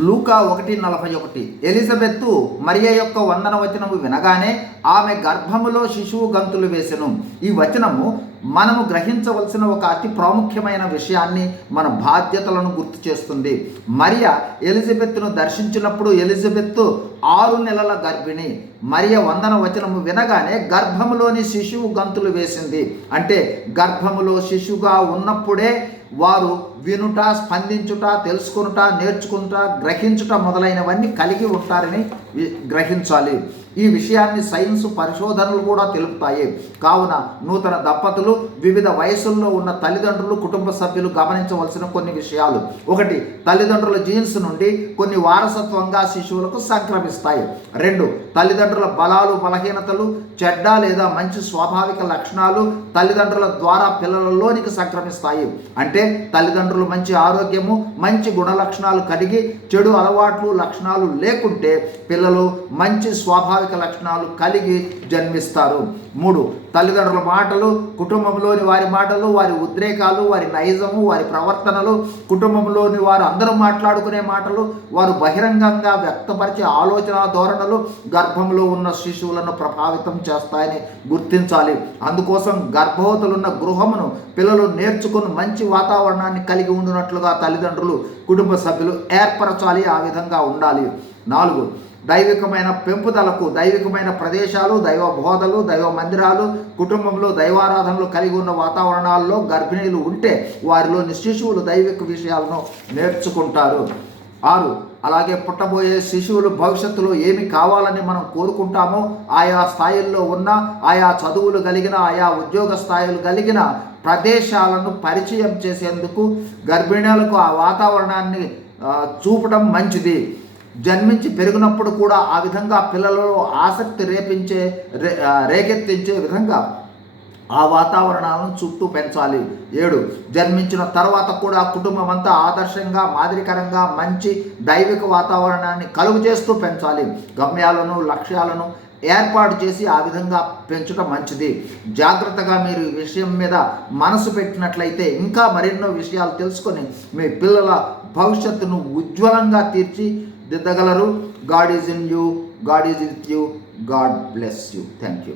లూకా ఒకటి నలభై ఒకటి. ఎలిజబెత్తు మరియ యొక్క వందన వచనము వినగానే ఆమె గర్భములో శిశువు గంతులు వేసెను. ఈ వచనము మనము గ్రహించవలసిన ఒక అతి ప్రాముఖ్యమైన విషయాన్ని మన బాధ్యతలను గుర్తు చేస్తుంది. మరియా ఎలిజబెత్తును దర్శించినప్పుడు ఎలిజబెత్ ఆరు నెలల గర్భిణి. మరియ వందన వచనము వినగానే గర్భములోని శిశువు గంతులు వేసింది. అంటే గర్భములో శిశువుగా ఉన్నప్పుడే వారు వినుట స్పందించుట తెలుసుకునుట నేర్చుకుంట గ్రహించుట మొదలైనవన్నీ కలిగి ఉంటారని గ్రహించాలి. ఈ విషయాన్ని సైన్స్ పరిశోధనలు కూడా తెలుపుతాయి. కావున నూతన దంపతులు వివిధ వయసుల్లో ఉన్న తల్లిదండ్రులు కుటుంబ సభ్యులు గమనించవలసిన కొన్ని విషయాలు. ఒకటి తల్లిదండ్రుల జీన్స్ నుండి కొన్ని వారసత్వంగా శిశువులకు సంక్రమిస్తాయి. రెండు తల్లిదండ్రుల బలాలు బలహీనతలు చెడ్డ లేదా మంచి స్వాభావిక లక్షణాలు తల్లిదండ్రుల ద్వారా పిల్లలలోనికి సంక్రమిస్తాయి. అంటే తల్లిదండ్రులు మంచి ఆరోగ్యము మంచి గుణ లక్షణాలు కలిగి చెడు అలవాట్లు లక్షణాలు లేకుంటే పిల్లలు మంచి స్వాభావిక లక్షణాలు కలిగి జన్మిస్తారు. మూడు తల్లిదండ్రుల మాటలు కుటుంబ కుటుంబంలోని వారి మాటలు వారి ఉద్రేకాలు వారి నైజము వారి ప్రవర్తనలు కుటుంబంలోని వారు అందరూ మాట్లాడుకునే మాటలు వారు బహిరంగంగా వ్యక్తపరిచే ఆలోచన ధోరణులు గర్భంలో ఉన్న శిశువులను ప్రభావితం చేస్తాయని గుర్తించాలి. అందుకోసం గర్భవతులున్న గృహమును పిల్లలు నేర్చుకుని మంచి వాతావరణాన్ని కలిగి ఉండినట్లుగా తల్లిదండ్రులు కుటుంబ సభ్యులు ఏర్పరచాలి ఆ విధంగా ఉండాలి. నాలుగు దైవికమైన పెంపుదలకు దైవికమైన ప్రదేశాలు దైవ బోధలు దైవ మందిరాలు కుటుంబంలో దైవారాధనలు కలిగి ఉన్న వాతావరణాల్లో గర్భిణీలు ఉంటే వారిలోని శిశువులు దైవిక విషయాలను నేర్చుకుంటారు. ఆరు అలాగే పుట్టబోయే శిశువులు భవిష్యత్తులో ఏమి కావాలని మనం కోరుకుంటామో ఆయా స్థాయిల్లో ఉన్న ఆయా చదువులు కలిగిన ఆయా ఉద్యోగ స్థాయిలు కలిగిన ప్రదేశాలను పరిచయం చేసేందుకు గర్భిణీలకు ఆ వాతావరణాన్ని చూపడం మంచిది. జన్మించి పెరిగినప్పుడు కూడా ఆ విధంగా పిల్లలలో ఆసక్తి రేపించే రే రేకెత్తించే విధంగా ఆ వాతావరణాలను చుట్టూ పెంచాలి. ఏడు జన్మించిన తర్వాత కూడా కుటుంబం అంతా ఆదర్శంగా మాదిరికరంగా మంచి దైవిక వాతావరణాన్ని కలుగు చేస్తూ పెంచాలి. గమ్యాలను లక్ష్యాలను ఏర్పాటు చేసి ఆ విధంగా పెంచడం మంచిది. జాగ్రత్తగా మీరు ఈ విషయం మీద మనసు పెట్టినట్లయితే ఇంకా మరెన్నో విషయాలు తెలుసుకొని మీ పిల్లల భవిష్యత్తును ఉజ్వలంగా తీర్చి దిద్దగలరు. God is in you God is with you God bless you thank you